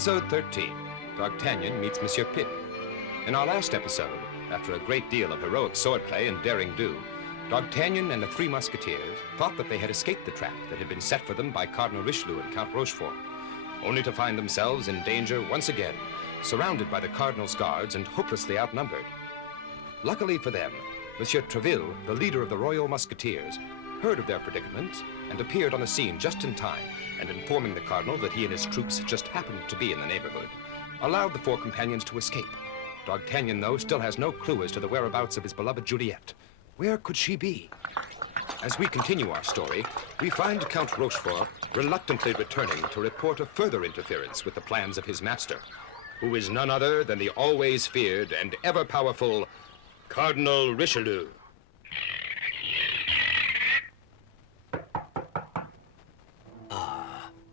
Episode 13, Dogtanian meets Monsieur Pip. In our last episode, after a great deal of heroic swordplay and daring do, Dogtanian and the Three Musketeers thought that they had escaped the trap that had been set for them by Cardinal Richelieu and Count Rochefort, only to find themselves in danger once again, surrounded by the Cardinal's guards and hopelessly outnumbered. Luckily for them, Monsieur Treville, the leader of the Royal Musketeers, heard of their predicament and appeared on the scene just in time, and informing the Cardinal that he and his troops just happened to be in the neighborhood, allowed the four companions to escape. Dogtanian, though, still has no clue as to the whereabouts of his beloved Juliette. Where could she be? As we continue our story, we find Count Rochefort reluctantly returning to report of further interference with the plans of his master, who is none other than the always feared and ever-powerful Cardinal Richelieu.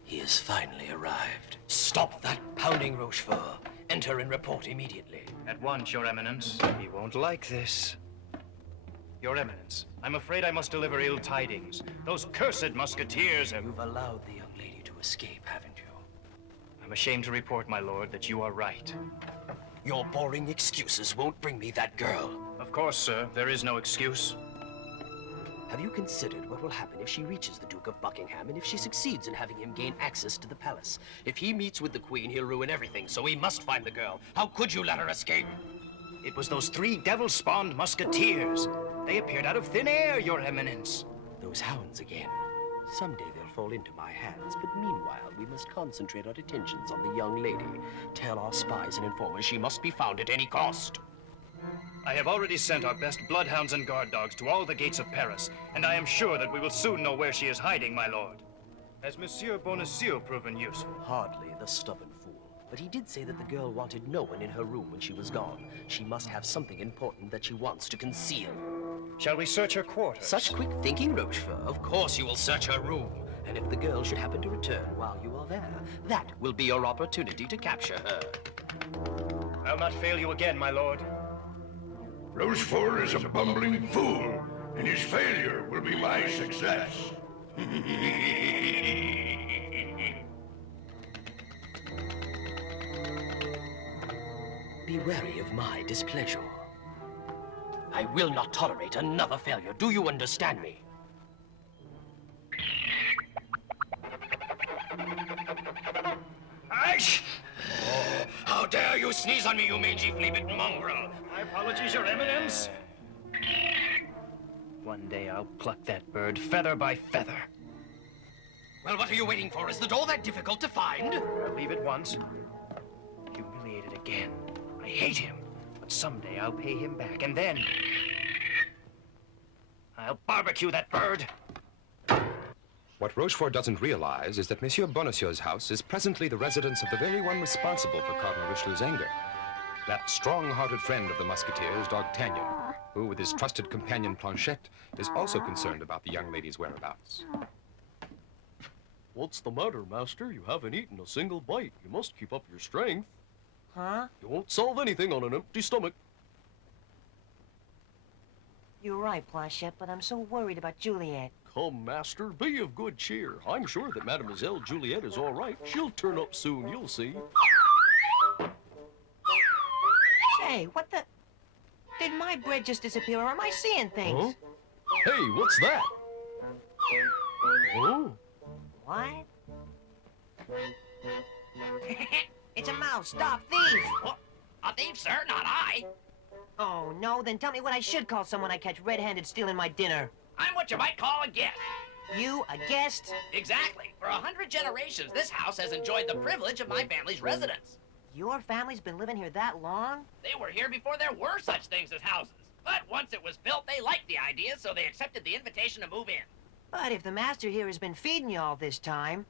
He has finally arrived. Stop that pounding, Rochefort. Enter and report immediately. At once, Your Eminence. He won't like this. Your Eminence, I'm afraid I must deliver ill tidings. Those cursed musketeers have... You've allowed the young lady to escape, haven't you? I'm ashamed to report, my lord, that you are right. Your boring excuses won't bring me that girl. Of course, sir. There is no excuse. Have you considered what will happen if she reaches the Duke of Buckingham and if she succeeds in having him gain access to the palace? If he meets with the Queen, he'll ruin everything, so we must find the girl. How could you let her escape? It was those three devil-spawned musketeers. They appeared out of thin air, Your Eminence. Those hounds again. Someday they'll fall into my hands, but meanwhile, we must concentrate our attentions on the young lady. Tell our spies and informers she must be found at any cost. I have already sent our best bloodhounds and guard dogs to all the gates of Paris, and I am sure that we will soon know where she is hiding, my lord. Has Monsieur Bonacieux proven useful? Hardly, the stubborn fool. But he did say that the girl wanted no one in her room when she was gone. She must have something important that she wants to conceal. Shall we search her quarters? Such quick thinking, Rochefort. Of course you will search her room. And if the girl should happen to return while you are there, that will be your opportunity to capture her. I'll not fail you again, my lord. Rochefort is a bumbling fool, and his failure will be my success. Be wary of my displeasure. I will not tolerate another failure. Do you understand me? Aish! How dare you sneeze on me, you mangy flea-bitten mongrel! My apologies, Your Eminence. One day I'll pluck that bird feather by feather. Well, what are you waiting for? Is the door that difficult to find? I'll leave it once. Humiliated again. I hate him. But someday I'll pay him back, and then... I'll barbecue that bird. What Rochefort doesn't realize is that Monsieur Bonacieux's house is presently the residence of the very one responsible for Cardinal Richelieu's anger. That strong-hearted friend of the Musketeers, Dogtanian, who, with his trusted companion Planchette, is also concerned about the young lady's whereabouts. What's the matter, Master? You haven't eaten a single bite. You must keep up your strength. Huh? You won't solve anything on an empty stomach. You're right, Planchette, but I'm so worried about Juliette. Come, Master, be of good cheer. I'm sure that Mademoiselle Juliette is all right. She'll turn up soon, you'll see. Hey, what the... Did my bread just disappear, or am I seeing things? Huh? Hey, what's that? Oh? What? It's a mouse. Stop, thief! What? A thief, sir, not I. Oh, no, then tell me what I should call someone I catch red-handed stealing my dinner. I'm what you might call a guest. You, a guest? Exactly. For 100 generations, this house has enjoyed the privilege of my family's residence. Your family's been living here that long? They were here before there were such things as houses. But once it was built, they liked the idea, so they accepted the invitation to move in. But if the master here has been feeding you all this time,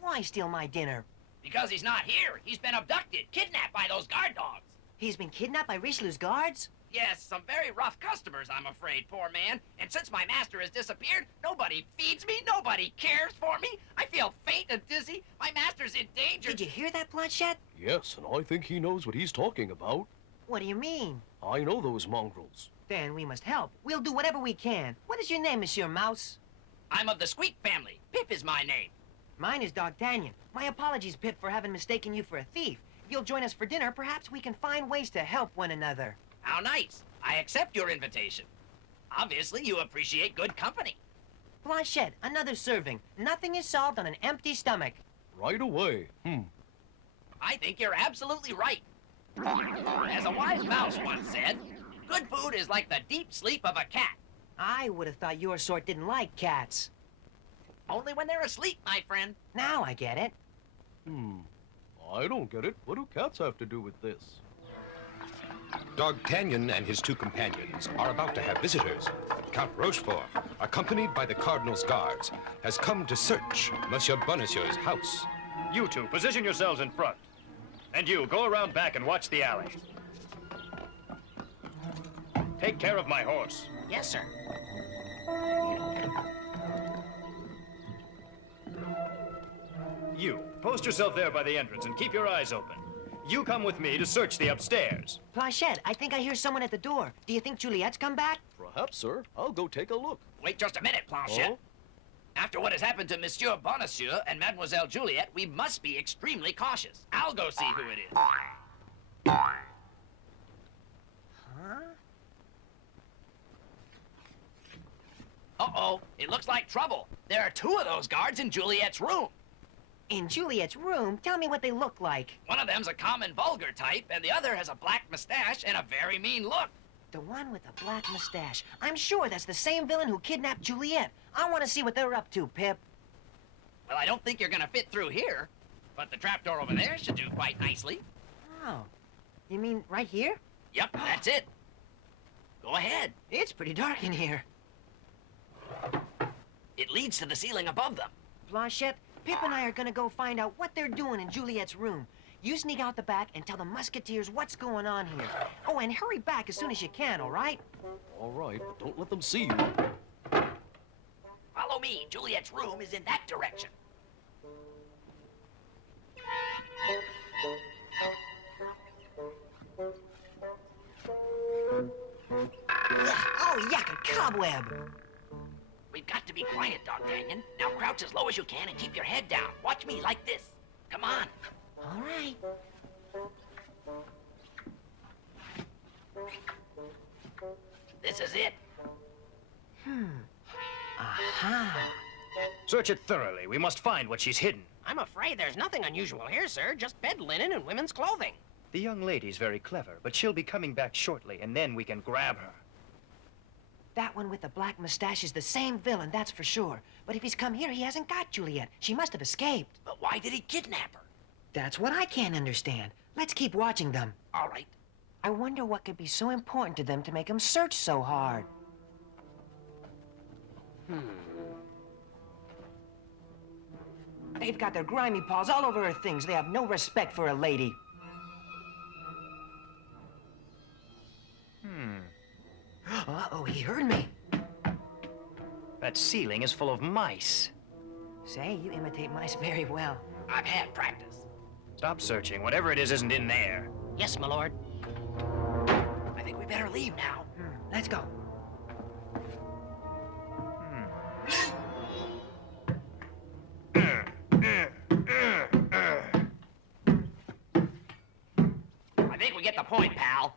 why steal my dinner? Because he's not here. He's been abducted, kidnapped by those guard dogs. He's been kidnapped by Richelieu's guards? Yes, some very rough customers, I'm afraid, poor man. And since my master has disappeared, nobody feeds me, nobody cares for me. I feel faint and dizzy. My master's in danger. Did you hear that, Planchette? Yes, and I think he knows what he's talking about. What do you mean? I know those mongrels. Then we must help. We'll do whatever we can. What is your name, Monsieur Mouse? I'm of the Squeak family. Pip is my name. Mine is Dogtanian. My apologies, Pip, for having mistaken you for a thief. If you'll join us for dinner, perhaps we can find ways to help one another. How nice. I accept your invitation. Obviously, you appreciate good company. Blanchette, another serving. Nothing is solved on an empty stomach. Right away. I think you're absolutely right. As a wise mouse once said, good food is like the deep sleep of a cat. I would have thought your sort didn't like cats. Only when they're asleep, my friend. Now I get it. I don't get it. What do cats have to do with this? Dogtanian and his two companions are about to have visitors. Count Rochefort, accompanied by the cardinal's guards, has come to search Monsieur Bonacieux's house. You two, position yourselves in front. And you, go around back and watch the alley. Take care of my horse. Yes, sir. You, post yourself there by the entrance and keep your eyes open. You come with me to search the upstairs. Blanchette, I think I hear someone at the door. Do you think Juliette's come back? Perhaps, sir. I'll go take a look. Wait just a minute, Blanchette. Oh? After what has happened to Monsieur Bonacieux and Mademoiselle Juliette, we must be extremely cautious. I'll go see who it is. Huh? Uh-oh, it looks like trouble. There are two of those guards in Juliette's room. In Juliette's room? Tell me what they look like. One of them's a common vulgar type, and the other has a black mustache and a very mean look. The one with the black mustache. I'm sure that's the same villain who kidnapped Juliette. I want to see what they're up to, Pip. Well, I don't think you're gonna fit through here, but the trapdoor over there should do quite nicely. Oh. You mean right here? Yep, that's it. Go ahead. It's pretty dark in here. It leads to the ceiling above them. Blanchette, Pip and I are gonna go find out what they're doing in Juliette's room. You sneak out the back and tell the Musketeers what's going on here. Oh, and hurry back as soon as you can, all right? All right. Don't let them see you. Follow me. Juliette's room is in that direction. Oh, yuck, a cobweb. We've got to be quiet, Dogtanian. Now crouch as low as you can and keep your head down. Watch me like this. Come on. All right. This is it. Aha. Search it thoroughly. We must find what she's hidden. I'm afraid there's nothing unusual here, sir. Just bed linen and women's clothing. The young lady's very clever, but she'll be coming back shortly, and then we can grab her. That one with the black mustache is the same villain, that's for sure. But if he's come here, he hasn't got Juliette. She must have escaped. But why did he kidnap her? That's what I can't understand. Let's keep watching them. All right. I wonder what could be so important to them to make them search so hard. They've got their grimy paws all over her things. They have no respect for a lady. Uh-oh, he heard me. That ceiling is full of mice. Say, you imitate mice very well. I've had practice. Stop searching. Whatever it is isn't in there. Yes, my lord. I think we better leave now. Let's go. I think we get the point, pal.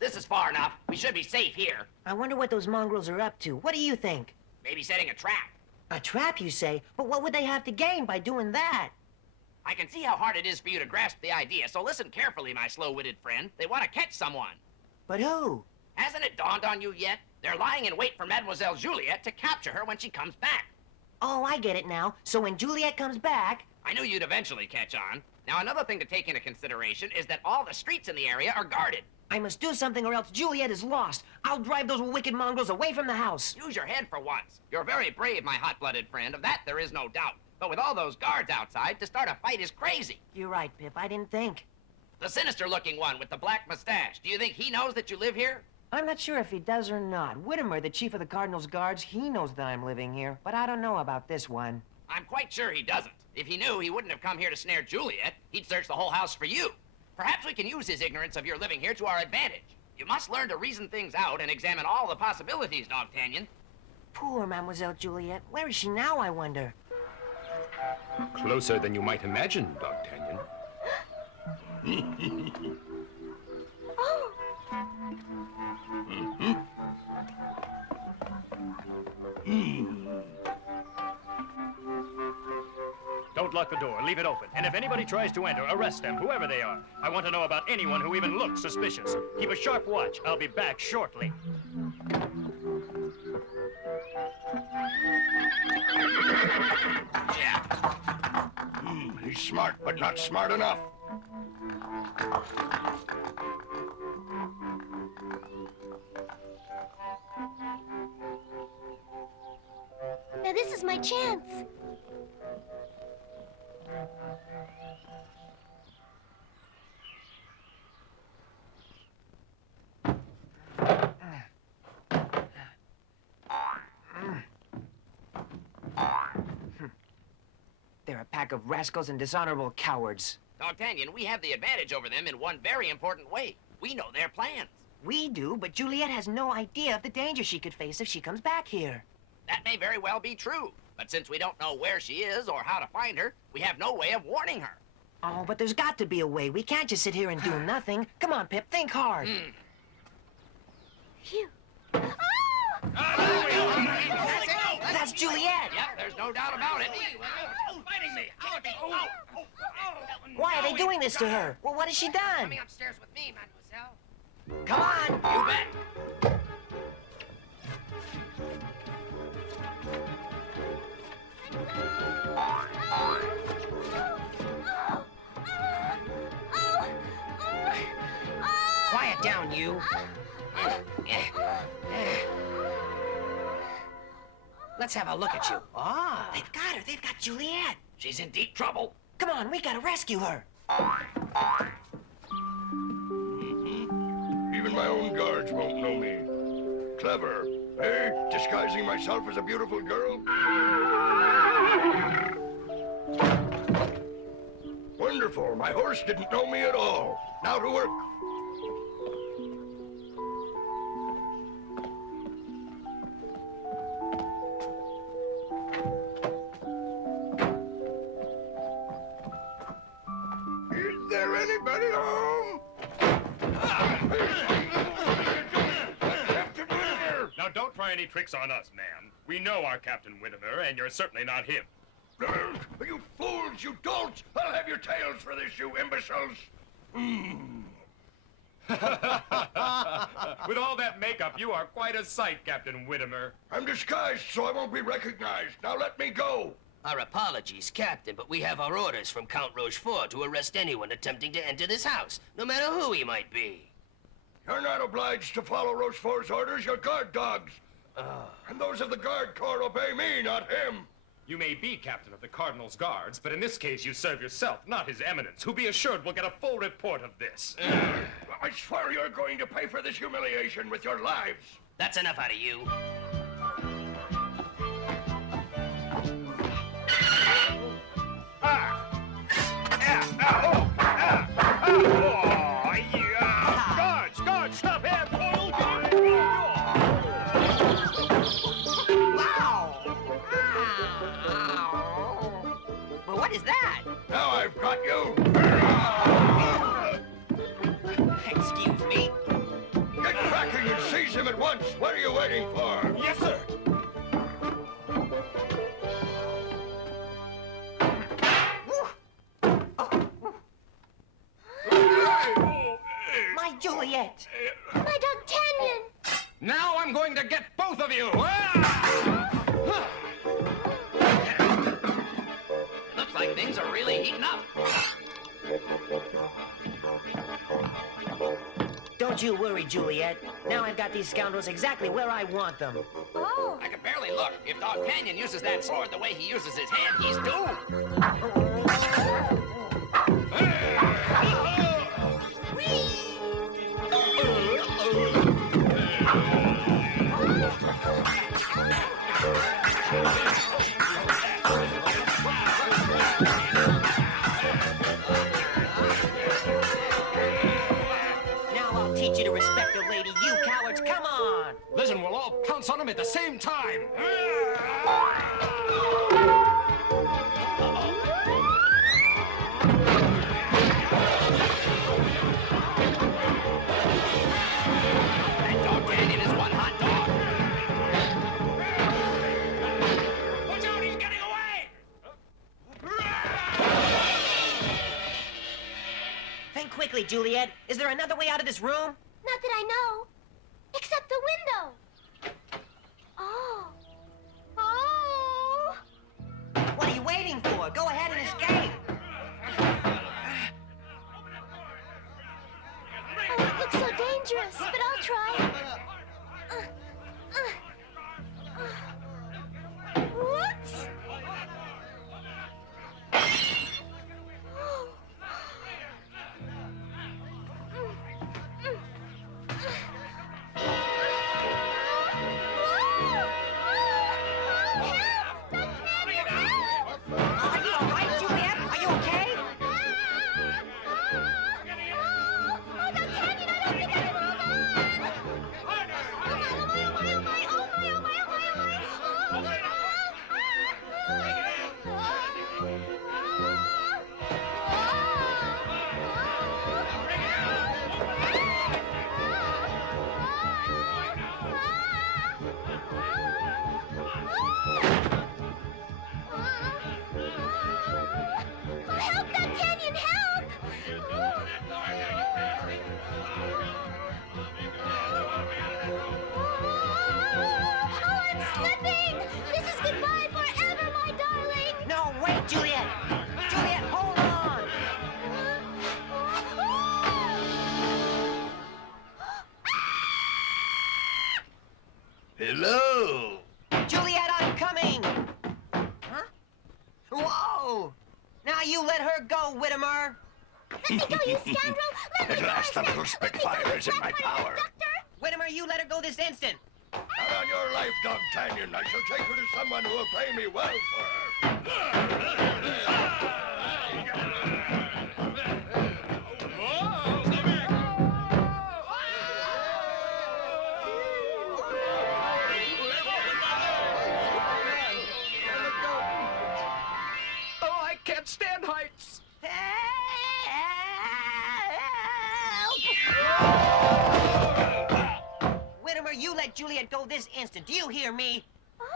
This is far enough. We should be safe here. I wonder what those mongrels are up to. What do you think? Maybe setting a trap. A trap, you say? But what would they have to gain by doing that? I can see how hard it is for you to grasp the idea, so listen carefully, my slow-witted friend. They want to catch someone. But who? Hasn't it dawned on you yet? They're lying in wait for Mademoiselle Juliette to capture her when she comes back. Oh, I get it now. So when Juliette comes back... I knew you'd eventually catch on. Now, another thing to take into consideration is that all the streets in the area are guarded. I must do something or else Juliette is lost. I'll drive those wicked mongrels away from the house. Use your head for once. You're very brave, my hot-blooded friend. Of that, there is no doubt. But with all those guards outside, to start a fight is crazy. You're right, Pip. I didn't think. The sinister-looking one with the black mustache. Do you think he knows that you live here? I'm not sure if he does or not. Whittemer, the chief of the Cardinal's guards, he knows that I'm living here. But I don't know about this one. I'm quite sure he doesn't. If he knew, he wouldn't have come here to snare Juliette. He'd search the whole house for you. Perhaps we can use his ignorance of your living here to our advantage. You must learn to reason things out and examine all the possibilities, Dogtanian. Poor Mademoiselle Juliette. Where is she now, I wonder? Closer than you might imagine, Dogtanian. Don't lock the door. Leave it open. And if anybody tries to enter, arrest them, whoever they are. I want to know about anyone who even looks suspicious. Keep a sharp watch. I'll be back shortly. He's smart, but not smart enough. Now this is my chance. They're a pack of rascals and dishonorable cowards. Dogtanian, we have the advantage over them in one very important way. We know their plans. We do, but Juliette has no idea of the danger she could face if she comes back here. That may very well be true. But since we don't know where she is or how to find her, we have no way of warning her. Oh, but there's got to be a way. We can't just sit here and do nothing. Come on, Pip, think hard. Phew. That's Juliette. Yep, there's no doubt about it. Fighting me! Why are they doing this to her? Well, what has she done? Coming upstairs with me, mademoiselle. Come on. You bet. Quiet down, you. Let's have a look at you. Ah, they've got her. They've got Juliette. She's in deep trouble. Come on, we gotta rescue her. Even my own guards won't know me. Clever. Hey, disguising myself as a beautiful girl? Wonderful. My horse didn't know me at all. Now to work. Is there anybody home? Now, don't try any tricks on us, man. We know our Captain Whittimer, and you're certainly not him. You fools, you dolts! I'll have your tails for this, you imbeciles! With all that makeup, you are quite a sight, Captain Whittimer. I'm disguised, so I won't be recognized. Now let me go! Our apologies, Captain, but we have our orders from Count Rochefort to arrest anyone attempting to enter this house, no matter who he might be. You're not obliged to follow Rochefort's orders. You're guard dogs. And those of the guard corps obey me, not him. You may be captain of the Cardinal's guards, but in this case you serve yourself, not his eminence, who be assured will get a full report of this. I swear you're going to pay for this humiliation with your lives. That's enough out of you. Guards! Guards! Stop here! Well, what is that? Now I've got you. Excuse me? Get cracking and seize him at once. What are you waiting for? Yes, sir! My Juliette. My Dogtanian! Now I'm going to get both of you! Looks like things are really heating up. Don't you worry, Juliette. Now I've got these scoundrels exactly where I want them. Oh. I can barely look. If Dogtanian uses that sword the way he uses his hand, he's doomed. Now I'll teach you to respect a lady. in time! That Dogtanian is one hot dog! Watch out, he's getting away! Think quickly, Juliette. Is there another way out of this room? Not that I know. Except the window. Oh. Oh. What are you waiting for? Go ahead and escape. Oh, it looks so dangerous, but I'll try. Whoops! Are you all right, Juliette? Are you okay? Help, Dogtanian, help! Oh, I'm slipping! This is goodbye forever, my darling! No, wait, Juliette. Juliette, hold on. Hello! Juliette, I'm coming. Huh? Whoa! Now you let her go, Whittemer. Let me go, you scoundrel! Let me At go, last I the said! little Spitfire is in my power. Whittemer, you let her go this instant. Out on your life, Dogtanian. I shall take her to someone who will pay me well for her. Oh, I can't stand heights! Whittemer, you let Juliette go this instant. Do you hear me?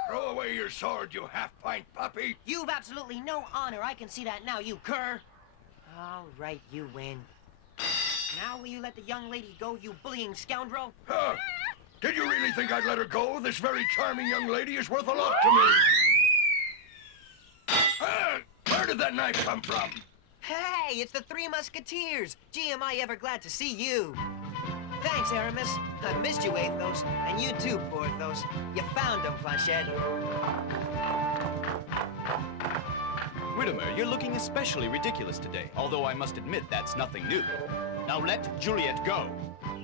Throw away your sword, you half-pint puppy. You've absolutely no honor. I can see that now, you cur. All right, you win. Now will you let the young lady go, you bullying scoundrel? Huh? Did you really think I'd let her go? This very charming young lady is worth a lot to me. Where did that knife come from? Hey, it's the Three Musketeers. Gee, am I ever glad to see you. Thanks, Aramis. I missed you, Athos. And you too, Porthos. You found him, Planchette. Whittemer, you're looking especially ridiculous today, although I must admit that's nothing new. Now let Juliette go.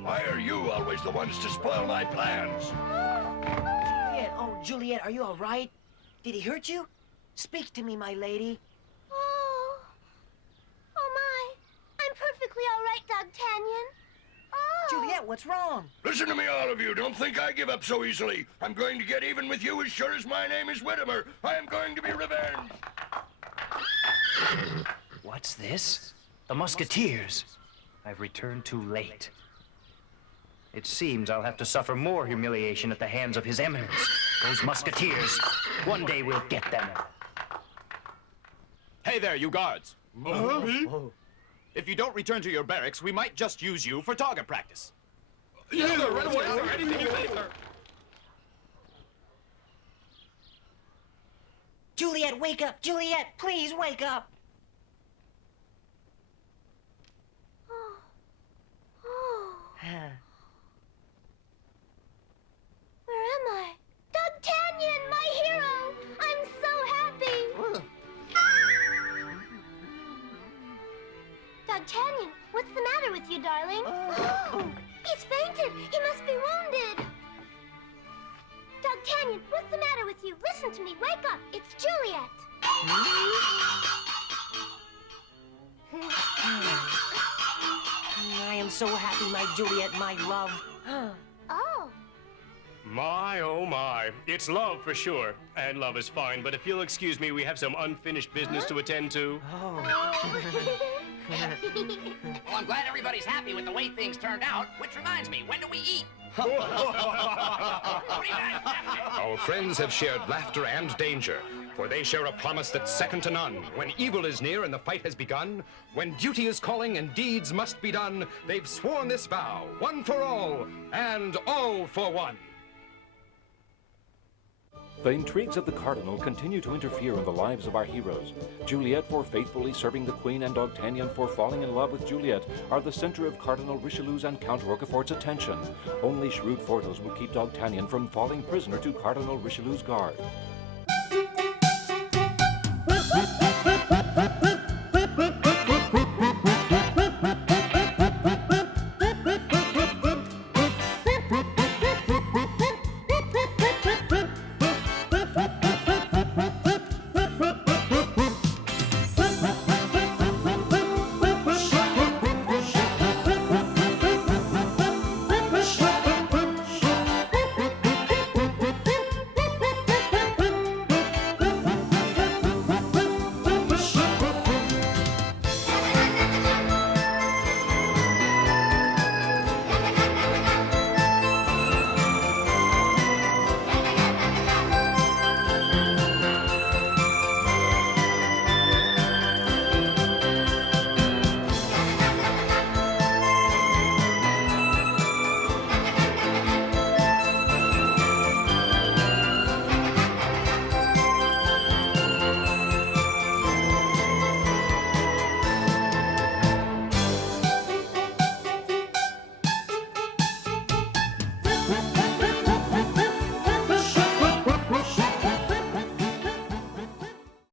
Why are you always the ones to spoil my plans? Juliette, oh, Juliette, are you all right? Did he hurt you? Speak to me, my lady. Oh. Oh, my. I'm perfectly all right, Dogtanian. Oh. Juliette, what's wrong? Listen to me, all of you. Don't think I give up so easily. I'm going to get even with you as sure as my name is Whittemer. I am going to be revenged. What's this? The Musketeers. I've returned too late. It seems I'll have to suffer more humiliation at the hands of His Eminence. Those Musketeers. One day we'll get them. Hey there, you guards. If you don't return to your barracks, we might just use you for target practice. Yeah, right away, sir. Anything you say, sir. Juliette, wake up! Juliette, please wake up! Oh. Oh. Where am I? Dogtanian, my hero! I'm so happy! Dogtanian, what's the matter with you, darling? He's fainted! He must be wounded! Dogtanian, what's the matter with you? Listen to me, wake up! It's Juliette! I am so happy, my Juliette, my love. Oh. My, oh my. It's love for sure. And love is fine, but if you'll excuse me, we have some unfinished business to attend to. Well, I'm glad everybody's happy with the way things turned out, which reminds me, when do we eat? Our friends have shared laughter and danger, for they share a promise that's second to none. When evil is near and the fight has begun, when duty is calling and deeds must be done, they've sworn this vow, one for all, and all for one. The intrigues of the cardinal continue to interfere in the lives of our heroes. Juliette, for faithfully serving the Queen, and Dogtanian, for falling in love with Juliette, are the center of Cardinal Richelieu's and Count Roquefort's attention. Only shrewd Porthos will keep Dogtanian from falling prisoner to Cardinal Richelieu's guard.